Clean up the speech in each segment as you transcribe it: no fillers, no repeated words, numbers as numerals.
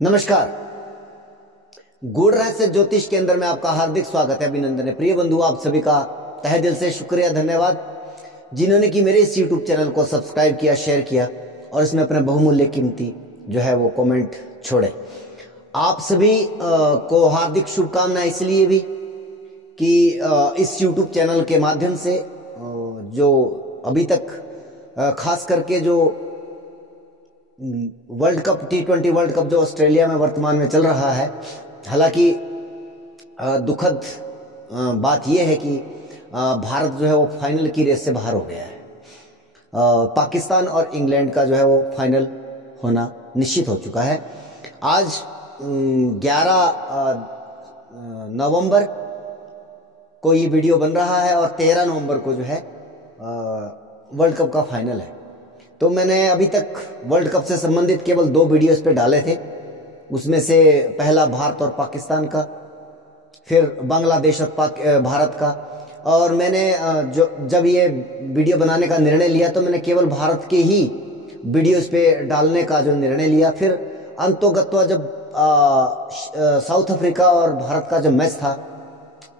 नमस्कार। गूढ़ रहस्य ज्योतिष केंद्र में आपका हार्दिक स्वागत है, अभिनंदन है। प्रिय बंधु, आप सभी का तहे दिल से शुक्रिया, धन्यवाद जिन्होंने कि मेरे इस YouTube चैनल को सब्सक्राइब किया, शेयर किया और इसमें अपने बहुमूल्य कीमती जो है वो कमेंट छोड़े। आप सभी को हार्दिक शुभकामनाएं इसलिए भी कि इस YouTube चैनल के माध्यम से जो अभी तक खास करके जो world cup T20 world cup जो ऑस्ट्रेलिया में वर्तमान में चल रहा है, हालांकि दुखद बात यह है कि भारत जो है वो फाइनल की रेस से बाहर हो गया है। पाकिस्तान और इंग्लैंड का जो है वो फाइनल होना निश्चित हो चुका है। आज 11 नवंबर को ये वीडियो बन रहा है और 13 नवंबर को जो है वर्ल्ड कप का फाइनल है। तो मैंने अभी तक वर्ल्ड कप से संबंधित केवल 2 वीडियो इस पे डाले थे। उसमें से पहला भारत और पाकिस्तान का, फिर बांग्लादेश और भारत का। और मैंने जब ये वीडियो बनाने का निर्णय लिया तो मैंने केवल भारत के ही वीडियो इस पे डालने का जो निर्णय लिया। फिर अंतोगत्वा जब साउथ अफ्रीका और भारत का जब मैच था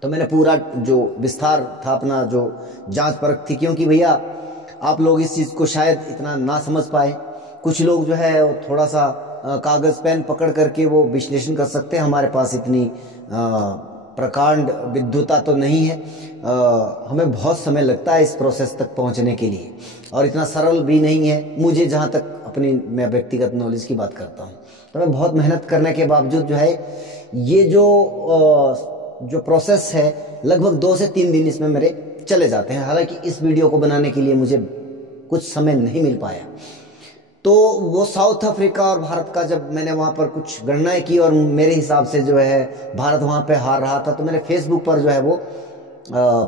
तो मैंने पूरा जो विस्तार था अपना जो जांच परख थी, क्योंकि भैया आप लोग इस चीज़ को शायद इतना ना समझ पाए। कुछ लोग जो है वो थोड़ा सा कागज़ पेन पकड़ करके वो विश्लेषण कर सकते हैं। हमारे पास इतनी प्रकांड विद्वता तो नहीं है। हमें बहुत समय लगता है इस प्रोसेस तक पहुंचने के लिए और इतना सरल भी नहीं है। मुझे जहां तक अपनी मैं व्यक्तिगत नॉलेज की बात करता हूं तो मैं बहुत मेहनत करने के बावजूद जो है ये जो प्रोसेस है लगभग 2 से 3 दिन इसमें मेरे चले जाते हैं। हालांकि इस वीडियो को बनाने के लिए मुझे कुछ समय नहीं मिल पाया। तो वो साउथ अफ्रीका और भारत का जब मैंने वहाँ पर कुछ गणनाएं की और मेरे हिसाब से जो है भारत वहाँ पे हार रहा था, तो मैंने फेसबुक पर जो है वो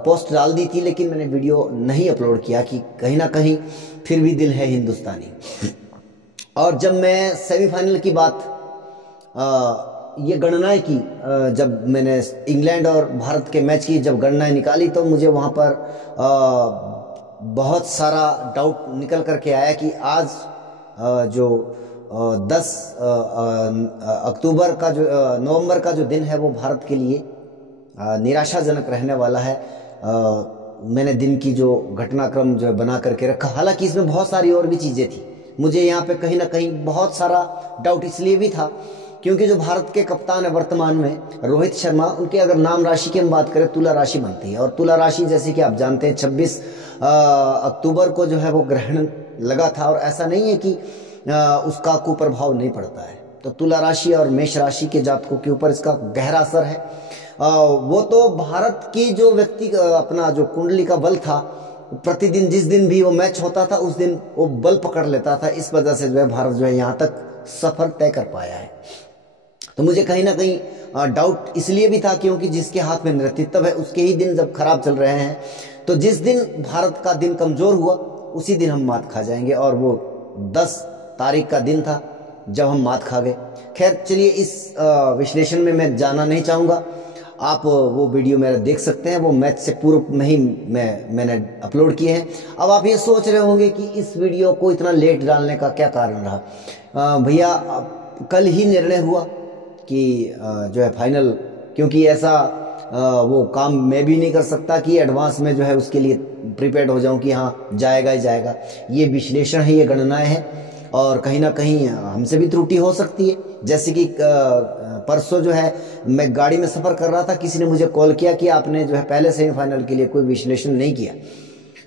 पोस्ट डाल दी थी, लेकिन मैंने वीडियो नहीं अपलोड किया कि कहीं ना कहीं फिर भी दिल है हिंदुस्तानी। और जब मैं सेमीफाइनल की बात ये गणनाएं की, जब मैंने इंग्लैंड और भारत के मैच की जब गणनाएं निकाली तो मुझे वहाँ पर बहुत सारा डाउट निकल करके आया कि आज जो 10 अक्टूबर का जो नवंबर का जो दिन है वो भारत के लिए निराशाजनक रहने वाला है। मैंने दिन की जो घटनाक्रम जो बना करके रखा, हालांकि इसमें बहुत सारी और भी चीज़ें थी। मुझे यहाँ पे कहीं ना कहीं बहुत सारा डाउट इसलिए भी था क्योंकि जो भारत के कप्तान है वर्तमान में रोहित शर्मा, उनके अगर नाम राशि की हम बात करें तुला राशि बनती है। और तुला राशि जैसे कि आप जानते हैं 26 अक्टूबर को जो है वो ग्रहण लगा था और ऐसा नहीं है कि उसका कुप्रभाव नहीं पड़ता है। तो तुला राशि और मेष राशि के जातकों के ऊपर इसका गहरा असर है। वो तो भारत की जो व्यक्ति अपना जो कुंडली का बल था, प्रतिदिन जिस दिन भी वो मैच होता था उस दिन वो बल पकड़ लेता था। इस वजह से जो है भारत जो है यहाँ तक सफर तय कर पाया है। तो मुझे कहीं ना कहीं डाउट इसलिए भी था क्योंकि जिसके हाथ में नेतृत्व है उसके ही दिन जब खराब चल रहे हैं, तो जिस दिन भारत का दिन कमजोर हुआ उसी दिन हम मात खा जाएंगे। और वो 10 तारीख का दिन था जब हम मात खा गए। खैर चलिए, इस विश्लेषण में मैं जाना नहीं चाहूँगा। आप वो वीडियो मेरा देख सकते हैं, वो मैच से पूर्व में ही मैंने अपलोड किए हैं। अब आप ये सोच रहे होंगे कि इस वीडियो को इतना लेट डालने का क्या कारण रहा। भैया कल ही निर्णय हुआ कि जो है फाइनल, क्योंकि ऐसा वो काम मैं भी नहीं कर सकता कि एडवांस में जो है उसके लिए प्रिपेयर्ड हो जाऊं कि हाँ जाएगा ही जाएगा। ये विश्लेषण है, ये गणनाएं हैं और कहीं ना कहीं हमसे भी त्रुटि हो सकती है। जैसे कि परसों जो है मैं गाड़ी में सफ़र कर रहा था, किसी ने मुझे कॉल किया कि आपने जो है पहले सेमीफाइनल के लिए कोई विश्लेषण नहीं किया।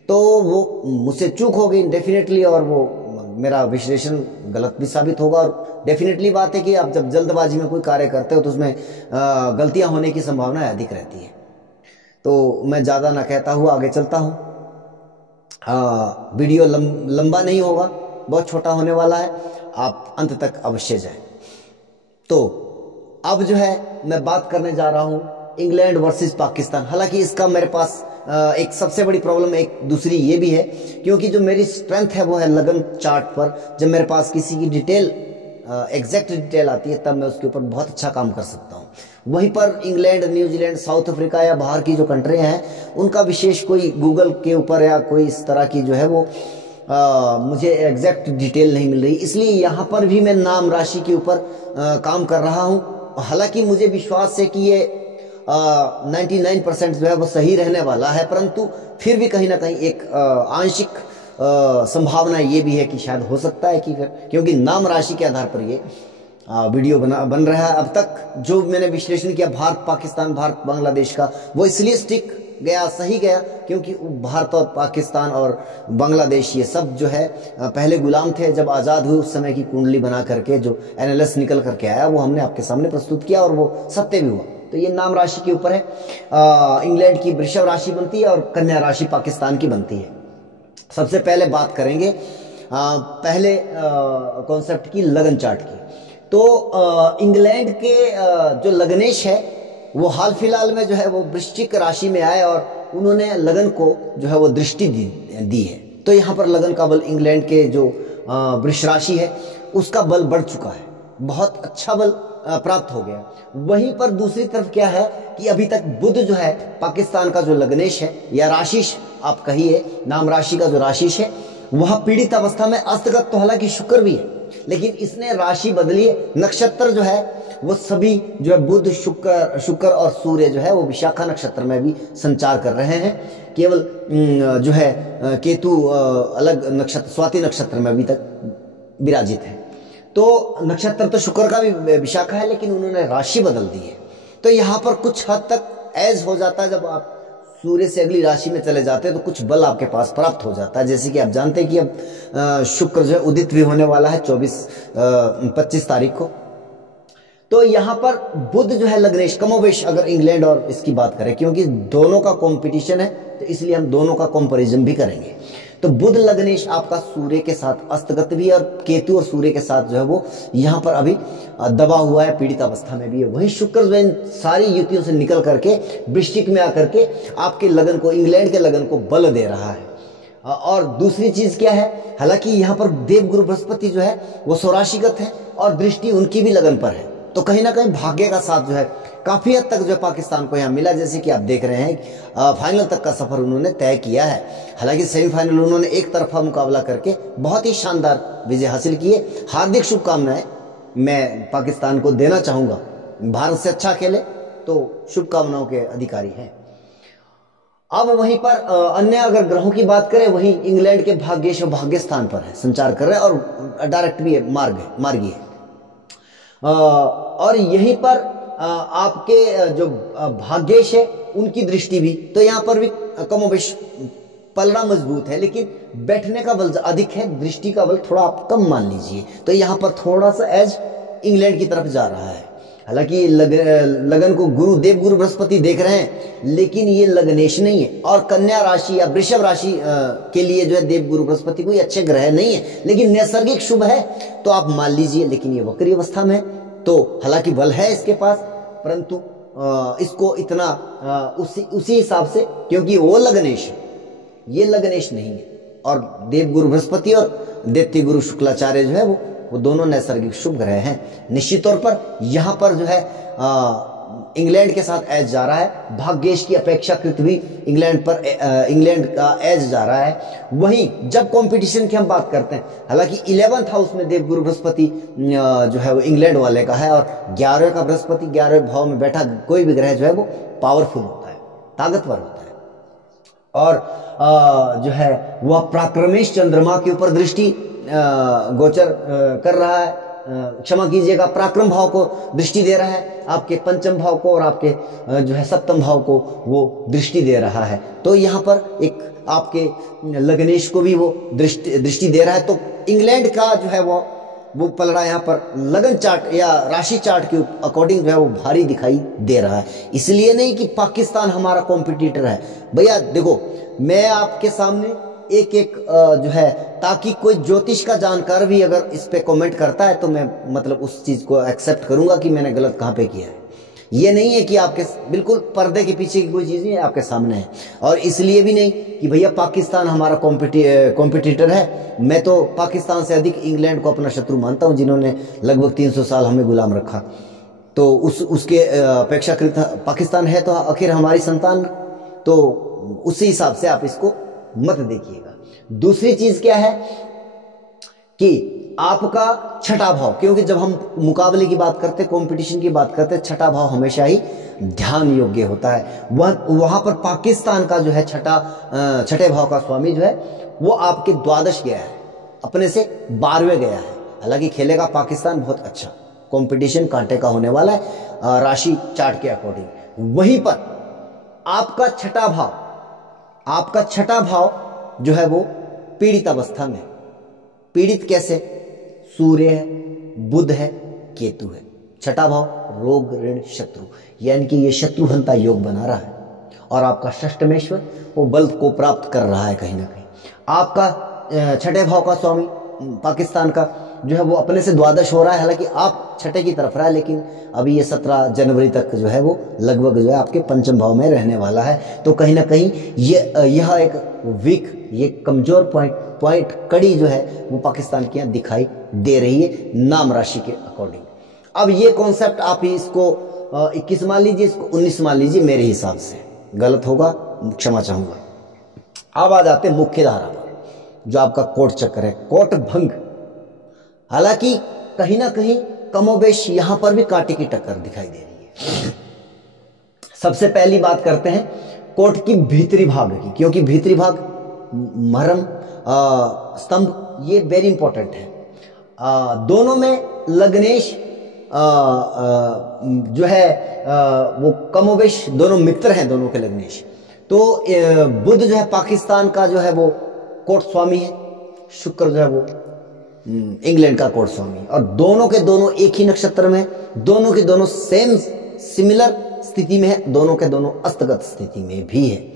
तो वो मुझसे चूक हो गई डेफिनेटली, और वो मेरा विश्लेषण गलत भी साबित होगा। और डेफिनेटली बात है कि आप जब जल्दबाजी में कोई कार्य करते हो तो उसमें गलतियां होने की संभावना अधिक रहती है। तो मैं ज़्यादा ना कहता हुआ आगे चलता हूँ। वीडियो लंबा नहीं होगा, बहुत छोटा होने वाला है, आप अंत तक अवश्य जाएं। तो अब जो है मैं बात करने जा रहा हूँ इंग्लैंड वर्सेस पाकिस्तान। हालांकि इसका मेरे पास एक सबसे बड़ी प्रॉब्लम एक दूसरी ये भी है, क्योंकि जो मेरी स्ट्रेंथ है वो है लगन चार्ट पर। जब मेरे पास किसी की डिटेल एग्जैक्ट डिटेल आती है तब मैं उसके ऊपर बहुत अच्छा काम कर सकता हूँ। वहीं पर इंग्लैंड, न्यूजीलैंड, साउथ अफ्रीका या बाहर की जो कंट्रियाँ हैं उनका विशेष कोई गूगल के ऊपर या कोई इस तरह की जो है वो मुझे एग्जैक्ट डिटेल नहीं मिल रही, इसलिए यहाँ पर भी मैं नाम राशि के ऊपर काम कर रहा हूँ। हालांकि मुझे विश्वास है कि ये 99% जो है वो सही रहने वाला है, परंतु फिर भी कहीं ना कहीं एक आंशिक संभावना ये भी है कि शायद हो सकता है कि फिर, क्योंकि नाम राशि के आधार पर ये वीडियो बन रहा है। अब तक जो मैंने विश्लेषण किया भारत पाकिस्तान, भारत बांग्लादेश का, वो इसलिए स्टिक गया, सही गया, क्योंकि भारत और पाकिस्तान और बांग्लादेश ये सब जो है पहले गुलाम थे। जब आज़ाद हुए उस समय की कुंडली बना करके जो एनालिसिस निकल करके आया वो हमने आपके सामने प्रस्तुत किया और वो सत्य भी हुआ। तो ये नाम राशि के ऊपर है। इंग्लैंड की वृषभ राशि बनती है और कन्या राशि पाकिस्तान की बनती है। सबसे पहले बात करेंगे पहले कॉन्सेप्ट की, लगन चार्ट की। तो इंग्लैंड के जो लग्नेश है वो हाल फिलहाल में जो है वो वृश्चिक राशि में आए और उन्होंने लगन को जो है वो दृष्टि दी है। तो यहाँ पर लगन का बल इंग्लैंड के जो वृष राशि है उसका बल बढ़ चुका है, बहुत अच्छा बल प्राप्त हो गया। वहीं पर दूसरी तरफ क्या है कि अभी तक बुध जो है पाकिस्तान का जो लग्नेश है या राशिश आप कहिए, नाम राशि का जो राशिश है वह पीड़ित अवस्था में अस्तगत, तो हालांकि शुक्र भी है लेकिन इसने राशि बदली है। नक्षत्र जो है वो सभी जो है बुध, शुक्र और सूर्य जो है वो विशाखा नक्षत्र में भी संचार कर रहे हैं। केवल जो है केतु अलग नक्षत्र स्वाति नक्षत्र में अभी तक विराजित है। तो नक्षत्र तो शुक्र का भी विशाखा है लेकिन उन्होंने राशि बदल दी है। तो यहाँ पर कुछ हद तक एज हो जाता है, जब आप सूर्य से अगली राशि में चले जाते हैं तो कुछ बल आपके पास प्राप्त हो जाता है। जैसे कि आप जानते हैं कि अब शुक्र जो है उदित भी होने वाला है 25 तारीख को। तो यहाँ पर बुध जो है लग्नेश कमोवेश, अगर इंग्लैंड और इसकी बात करें, क्योंकि दोनों का कंपटीशन है तो इसलिए हम दोनों का कंपैरिजन भी करेंगे। तो बुध लग्नेश आपका सूर्य के साथ अस्तगत भी है और केतु और सूर्य के साथ जो है वो यहाँ पर अभी दबा हुआ है, पीड़ित अवस्था में भी है। वहीं शुक्र जो इन सारी युतियों से निकल करके वृश्चिक में आकर के आपके लगन को, इंग्लैंड के लगन को बल दे रहा है। और दूसरी चीज क्या है, हालांकि यहाँ पर देवगुरु बृहस्पति जो है वो स्वराशिगत है और दृष्टि उनकी भी लगन पर है। तो कहीं ना कहीं भाग्य का साथ जो है काफी हद तक जो है पाकिस्तान को यहाँ मिला। जैसे कि आप देख रहे हैं फाइनल तक का सफर उन्होंने तय किया है। हालांकि सेमीफाइनल उन्होंने एक तरफा मुकाबला करके बहुत ही शानदार विजय हासिल की है। हार्दिक शुभकामनाएं मैं पाकिस्तान को देना चाहूंगा। भारत से अच्छा खेले तो शुभकामनाओं के अधिकारी हैं। अब वहीं पर अन्य अगर ग्रहों की बात करें, वहीं इंग्लैंड के भाग्येश और भाग्य स्थान पर है, संचार कर रहे हैं और डायरेक्ट भी है, मार्गी है। और यहीं पर आपके जो भाग्येश है उनकी दृष्टि भी, तो यहाँ पर भी कमोबेश पलड़ा मजबूत है लेकिन बैठने का बल अधिक है, दृष्टि का बल थोड़ा आप कम मान लीजिए। तो यहाँ पर थोड़ा सा एज इंग्लैंड की तरफ जा रहा है। हालांकि लगन को देवगुरु बृहस्पति देख रहे हैं लेकिन ये लग्नेश नहीं है। और कन्या राशि या वृषभ राशि के लिए जो है देवगुरु बृहस्पति कोई अच्छे ग्रह नहीं है, लेकिन नैसर्गिक शुभ है तो आप मान लीजिए। लेकिन ये वक्री अवस्था में है तो हालांकि बल है इसके पास, परंतु इसको इतना उसी हिसाब से, क्योंकि वो लग्नेश है, ये लग्नेश नहीं है। और देवगुरु बृहस्पति और दैत्य गुरु शुक्लाचार्य जो है वो दोनों नैसर्गिक शुभ ग्रह हैं। निश्चित तौर पर यहाँ पर जो है इंग्लैंड के साथ एज जा रहा है। भाग्येश की अपेक्षाकृत भी इंग्लैंड का एज जा रहा है। वहीं जब कंपटीशन की हम बात करते हैं, हालांकि 11th हाउस में देवगुरु बृहस्पति जो है वो इंग्लैंड वाले का है और 11वें का बृहस्पति 11वें भाव में बैठा कोई भी ग्रह जो है वो पावरफुल होता है, ताकतवर होता है। और जो है वह प्राक्रमेश चंद्रमा के ऊपर दृष्टि गोचर कर रहा है, क्षमा कीजिएगा, पराक्रम भाव को दृष्टि दे रहा है, आपके पंचम भाव को और आपके जो है सप्तम भाव को वो दृष्टि दे रहा है। तो यहाँ पर एक आपके लग्नेश को भी वो दृष्टि दे रहा है। तो इंग्लैंड का जो है वो पलड़ा यहाँ पर लगन चार्ट या राशि चार्ट के अकॉर्डिंग जो है वो भारी दिखाई दे रहा है। इसलिए नहीं कि पाकिस्तान हमारा कॉम्पिटिटर है भैया। देखो मैं आपके सामने एक जो है, ताकि कोई ज्योतिष का जानकार भी अगर इस पे कमेंट करता है तो मैं मतलब उस चीज को एक्सेप्ट करूंगा कि मैंने गलत कहाँ पे किया है। ये नहीं है कि आपके बिल्कुल पर्दे के पीछे की कोई चीज नहीं है, आपके सामने है। और इसलिए भी नहीं कि भैया पाकिस्तान हमारा कॉम्पिटिटर है। मैं तो पाकिस्तान से अधिक इंग्लैंड को अपना शत्रु मानता हूं, जिन्होंने लगभग 300 साल हमें गुलाम रखा। तो उसके अपेक्षाकृत पाकिस्तान है तो आखिर हमारी संतान, तो उसी हिसाब से आप इसको मत देखिएगा। दूसरी चीज क्या है कि आपका छठा भाव, क्योंकि जब हम मुकाबले की बात करते, कंपटीशन की बात करते, छठा भाव हमेशा ही ध्यान योग्य होता है। वहां पर पाकिस्तान का जो है छठे भाव का स्वामी जो है वो आपके द्वादश गया है, अपने से 12वें गया है। हालांकि खेलेगा पाकिस्तान बहुत अच्छा, कंपटीशन कांटे का होने वाला है राशि चार्ट के अकॉर्डिंग। वहीं पर आपका छठा भाव जो है वो पीड़ित अवस्था में। पीड़ित कैसे? सूर्य है, बुध है, केतु है। छठा भाव रोग, ऋण, शत्रु, यानी कि ये शत्रुहंता योग बना रहा है। और आपका षष्टमेश्वर वो बल को प्राप्त कर रहा है कहीं ना कहीं। आपका छठे भाव का स्वामी पाकिस्तान का जो है वो अपने से द्वादश हो रहा है। हालांकि आप छठे की तरफ रहा है, लेकिन अभी ये 17 जनवरी तक जो है वो लगभग जो है आपके पंचम भाव में रहने वाला है। तो कहीं ना कहीं यह एक वीक, ये कमजोर पॉइंट कड़ी जो है वो पाकिस्तान की यहाँ दिखाई दे रही है नाम राशि के अकॉर्डिंग। अब ये कॉन्सेप्ट आप ही इसको 21 मान लीजिए, इसको 19 मान लीजिए, मेरे हिसाब से गलत होगा, क्षमा चाहूंगा। अब आ जाते हैं मुख्य धारा पर, जो आपका कोट चक्र है, कोट भंग। हालांकि कहीं ना कहीं कमोबेश यहां पर भी कांटे की टक्कर दिखाई दे रही है। सबसे पहली बात करते हैं कोट की भीतरी भाग की, क्योंकि भीतरी भाग मरम स्तंभ ये वेरी इंपॉर्टेंट है। दोनों में लग्नेश जो है वो कमोबेश दोनों मित्र हैं, दोनों के लग्नेश। तो बुध जो है पाकिस्तान का जो है वो कोट स्वामी है, शुक्र जो है वो इंग्लैंड का कोट स्वामी, और दोनों के दोनों एक ही नक्षत्र में, दोनों के दोनों सिमिलर स्थिति में है, दोनों के दोनों अस्तगत स्थिति में भी है।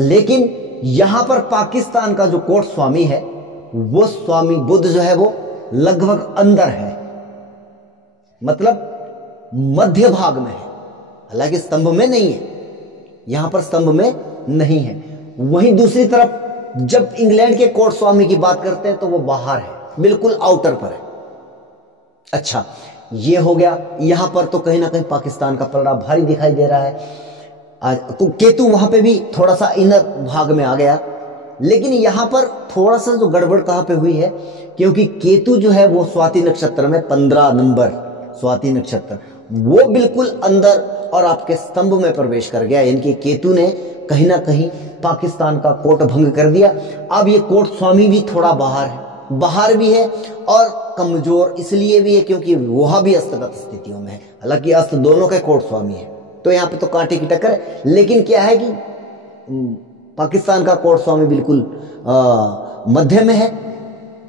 लेकिन यहां पर पाकिस्तान का जो कोट स्वामी है वो स्वामी बुध जो है वो लगभग अंदर है, मतलब मध्य भाग में है। हालांकि स्तंभ में नहीं है, यहां पर स्तंभ में नहीं है। वहीं दूसरी तरफ जब इंग्लैंड के कोट स्वामी की बात करते हैं तो वो बाहर है, बिल्कुल आउटर पर है। अच्छा, ये हो गया। यहां पर तो कहीं ना कहीं पाकिस्तान का पलड़ा भारी दिखाई दे रहा है। तो केतु वहां पे भी थोड़ा सा इनर भाग में आ गया। लेकिन यहां पर थोड़ा सा जो गड़बड़ कहां पे हुई है, क्योंकि केतु जो है वो स्वाति नक्षत्र में 15 नंबर स्वाति नक्षत्र, वो बिल्कुल अंदर और आपके स्तंभ में प्रवेश कर गया। यानी कि केतु ने कहीं ना कहीं पाकिस्तान का कोट भंग कर दिया। अब ये कोट स्वामी भी थोड़ा बाहर भी है और कमजोर इसलिए भी है क्योंकि वह भी अस्तगत स्थितियों में है। हालांकि अस्त दोनों के कोट स्वामी है, तो यहाँ पे तो कांटे की टक्कर है। लेकिन क्या है कि पाकिस्तान का कोट स्वामी बिल्कुल मध्य में है,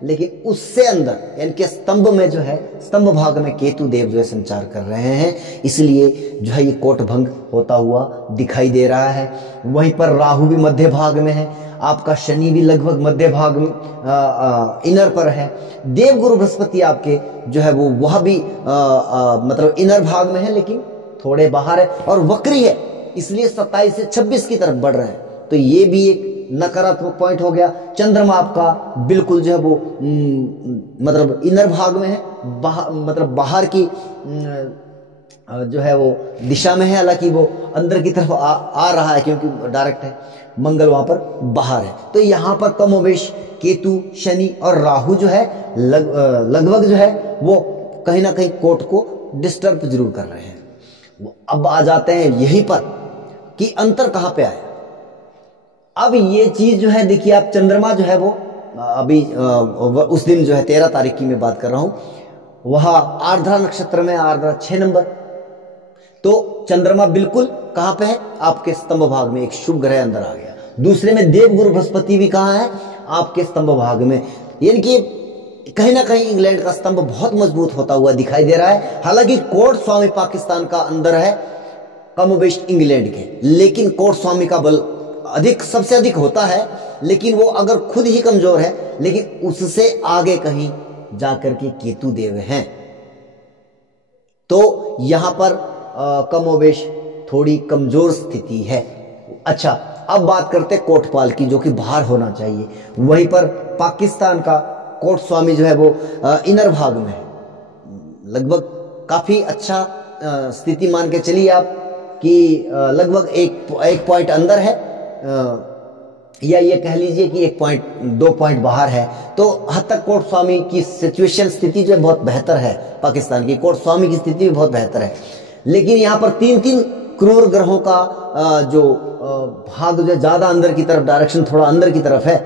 लेकिन उससे अंदर यानी कि स्तंभ में जो है, स्तंभ भाग में केतु देव जो है संचार कर रहे हैं, इसलिए जो है ये कोट भंग होता हुआ दिखाई दे रहा है। वहीं पर राहु भी मध्य भाग में है, आपका शनि भी लगभग मध्य भाग में इनर पर है। देवगुरु बृहस्पति आपके जो है वो वह भी मतलब इनर भाग में है, लेकिन थोड़े बाहर है और वक्री है, इसलिए 27 से 26 की तरफ बढ़ रहे हैं। तो ये भी एक नकारात्मक पॉइंट हो गया। चंद्रमा आपका बिल्कुल जो है वो मतलब इनर भाग में है, मतलब बाहर की जो है वो दिशा में है। हालांकि वो अंदर की तरफ आ रहा है क्योंकि डायरेक्ट है। मंगल वहां पर बाहर है। तो यहां पर कमोवेश केतु, शनि और राहु जो है लगभग जो है वो कहीं ना कहीं कोट को डिस्टर्ब जरूर कर रहे हैं। अब आ जाते हैं यहीं पर कि अंतर कहां पे आया। अब ये चीज जो है देखिए, आप चंद्रमा जो है वो अभी उस दिन जो है 13 तारीख की मैं बात कर रहा हूं, वह आर्द्रा नक्षत्र में, आर्द्रा 6 नंबर। तो चंद्रमा बिल्कुल कहां पे है, आपके स्तंभ भाग में, एक शुभ ग्रह अंदर आ गया। दूसरे में देवगुरु बृहस्पति भी कहां है, आपके स्तंभ भाग में। यानी कि कहीं ना कहीं इंग्लैंड का स्तंभ बहुत मजबूत होता हुआ दिखाई दे रहा है। हालांकि कोट स्वामी पाकिस्तान का अंदर है, कमोबेश इंग्लैंड के, लेकिन कोट स्वामी का बल सबसे अधिक होता है। लेकिन वो अगर खुद ही कमजोर है, लेकिन उससे आगे कहीं जाकर के केतु देव हैं। तो यहां पर कमोबेश थोड़ी कमजोर स्थिति है। अच्छा, अब बात करते हैं कोटपाल की, जो कि बाहर होना चाहिए। वहीं पर पाकिस्तान का कोट स्वामी जो है वो इनर भाग में है, लगभग काफी अच्छा स्थिति मान के चलिए आप कि लगभग एक पॉइंट अंदर है या ये कह लीजिए कि 2 पॉइंट बाहर है, तो हद तक कोर्ट स्वामी की सिचुएशन स्थिति जो है बहुत बेहतर है। पाकिस्तान की कोर्ट स्वामी की स्थिति भी बहुत बेहतर है। लेकिन यहाँ पर 3-3 क्रूर ग्रहों का जो भाग जो ज्यादा अंदर की तरफ, डायरेक्शन थोड़ा अंदर की तरफ है।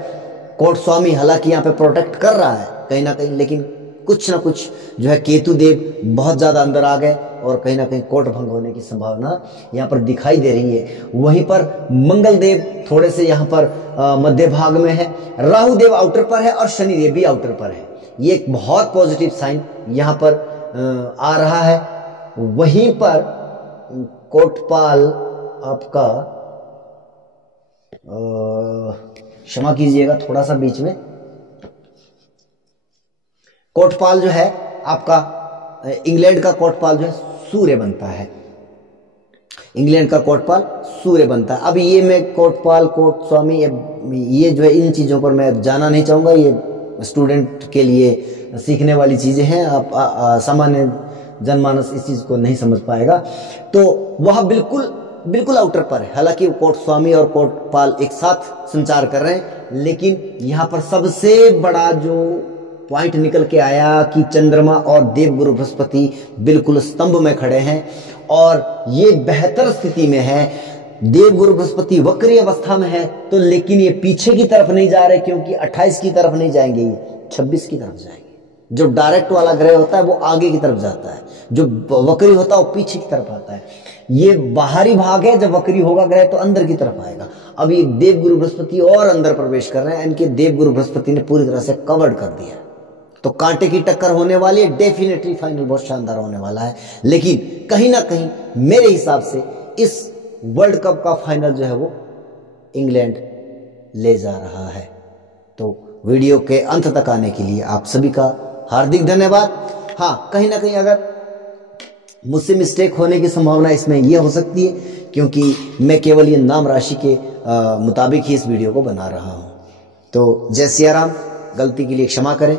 कोर्ट स्वामी हालांकि यहाँ पे प्रोटेक्ट कर रहा है कहीं ना कहीं, लेकिन कुछ ना कुछ जो है केतु देव बहुत ज्यादा अंदर आ गए और कहीं ना कहीं कोर्ट भंग होने की संभावना यहाँ पर दिखाई दे रही है। वहीं पर मंगल देव थोड़े से यहाँ पर मध्य भाग में है, राहु देव आउटर पर है और शनि देव भी आउटर पर है। ये एक बहुत पॉजिटिव साइन यहाँ पर आ रहा है। वहीं पर कोटपाल आपका, क्षमा कीजिएगा थोड़ा सा बीच में, कोटपाल जो है आपका इंग्लैंड का कोटपाल जो है सूर्य बनता है। इंग्लैंड का कोटपाल सूर्य बनता है। अब ये मैं कोटपाल, कोट स्वामी, ये जो है इन चीजों पर मैं जाना नहीं चाहूंगा, ये स्टूडेंट के लिए सीखने वाली चीजें हैं। आप सामान्य जनमानस इस चीज को नहीं समझ पाएगा। तो वह बिल्कुल आउटर पर है। हालांकि कोट स्वामी और कोटपाल एक साथ संचार कर रहे हैं, लेकिन यहां पर सबसे बड़ा जो पॉइंट निकल के आया कि चंद्रमा और देवगुरु बृहस्पति बिल्कुल स्तंभ में खड़े हैं और ये बेहतर स्थिति में है। देवगुरु बृहस्पति वक्री अवस्था में है, तो लेकिन ये पीछे की तरफ नहीं जा रहे, क्योंकि 28 की तरफ नहीं जाएंगे, ये 26 की तरफ जाएंगे। जो डायरेक्ट वाला ग्रह होता है वो आगे की तरफ जाता है, जो वक्री होता है वो पीछे की तरफ आता है। ये बाहरी भाग है, जब वक्री होगा ग्रह तो अंदर की तरफ आएगा। अब ये देवगुरु बृहस्पति और अंदर प्रवेश कर रहे हैं, इनके देवगुरु बृहस्पति ने पूरी तरह से कवर्ड कर दिया। तो कांटे की टक्कर होने वाली है, डेफिनेटली फाइनल बहुत शानदार होने वाला है। लेकिन कहीं ना कहीं मेरे हिसाब से इस वर्ल्ड कप का फाइनल जो है वो इंग्लैंड ले जा रहा है। तो वीडियो के अंत तक आने के लिए आप सभी का हार्दिक धन्यवाद। हाँ, कहीं ना कहीं अगर मुझसे मिस्टेक होने की संभावना इसमें यह हो सकती है, क्योंकि मैं केवल ये नाम राशि के मुताबिक ही इस वीडियो को बना रहा हूं। तो जय सिया राम, गलती के लिए क्षमा करें।